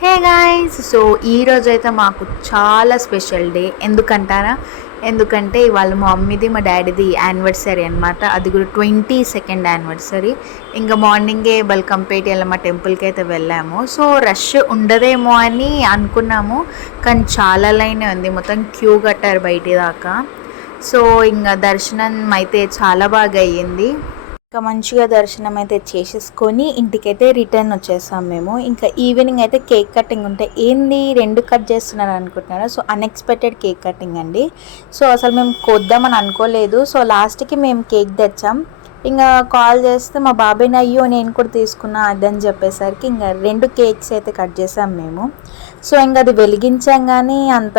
Hey guys, so ఈరోజు అయితే మాకు చాలా స్పెషల్ డే. ఎందుకంటారా? ఎందుకంటే ఇవాళ మా మమ్మీది మా డాడీది యానివర్సరీ అనమాట. అది కూడా 22nd యానివర్సరీ. ఇంకా మార్నింగే బల్కంపేట ఎల్లమ్మ టెంపుల్కి అయితే వెళ్ళాము. సో రష్ ఉండదేమో అని అనుకున్నాము, కానీ చాలా లైన్ ఉంది. మొత్తం క్యూ కట్టారు బయటి దాకా. సో ఇంకా దర్శనం అయితే చాలా బాగా అయ్యింది. ఇంకా మంచిగా దర్శనం అయితే చేసేసుకొని ఇంటికైతే రిటర్న్ వచ్చేసాం మేము. ఇంకా ఈవినింగ్ అయితే కేక్ కటింగ్ ఉంటే ఏంది 2 కట్ చేస్తున్నారు అనుకుంటున్నారా? సో అన్ఎక్స్పెక్టెడ్ కేక్ కటింగ్ అండి. సో అసలు మేము కొద్దామని అనుకోలేదు. సో లాస్ట్కి మేము కేక్ తెచ్చాం. ఇంకా కాల్ చేస్తే మా బాబాయ్ని అయ్యో నేను కూడా తీసుకున్నా అదని చెప్పేసరికి ఇంకా 2 కేక్స్ అయితే కట్ చేసాం మేము. సో ఇంకా అది వెలిగించాం కానీ అంత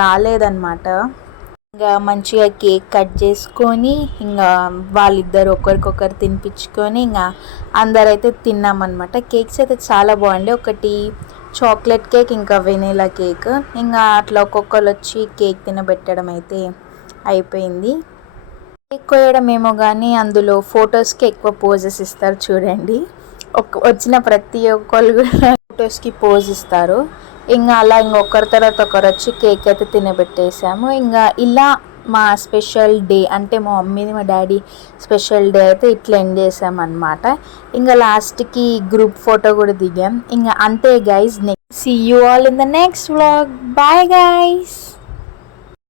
రాలేదన్నమాట. ఇంకా మంచిగా కేక్ కట్ చేసుకొని ఇంకా వాళ్ళిద్దరు ఒకరికొకరు తినిపించుకొని ఇంకా అందరైతే తిన్నామన్నమాట. కేక్స్ అయితే చాలా బాగుండే. ఒకటి చాక్లెట్ కేక్, ఇంకా వెనీలా కేక్. ఇంకా అట్లా ఒక్కొక్కరు వచ్చి కేక్ తినబెట్టడం అయితే అయిపోయింది. కేక్ కోయడం ఏమో కానీ అందులో ఫొటోస్కి ఎక్కువ పోజెస్ ఇస్తారు చూడండి. వచ్చిన ప్రతి ఒక్కరు కూడా ఫొటోస్కి పోజ్ ఇస్తారు. ఇంకా అలా ఇంకొకరి తర్వాత ఒకరు వచ్చి కేక్ అయితే తినబెట్టేసాము. ఇంకా ఇలా మా స్పెషల్ డే, అంటే మా మమ్మీది మా డాడీ స్పెషల్ డే అయితే ఇట్లా ఎండ్ చేసామన్నమాట. ఇంకా లాస్ట్కి గ్రూప్ ఫోటో కూడా దిగాం. ఇంకా అంతే guys. See you all in the next vlog. Bye guys.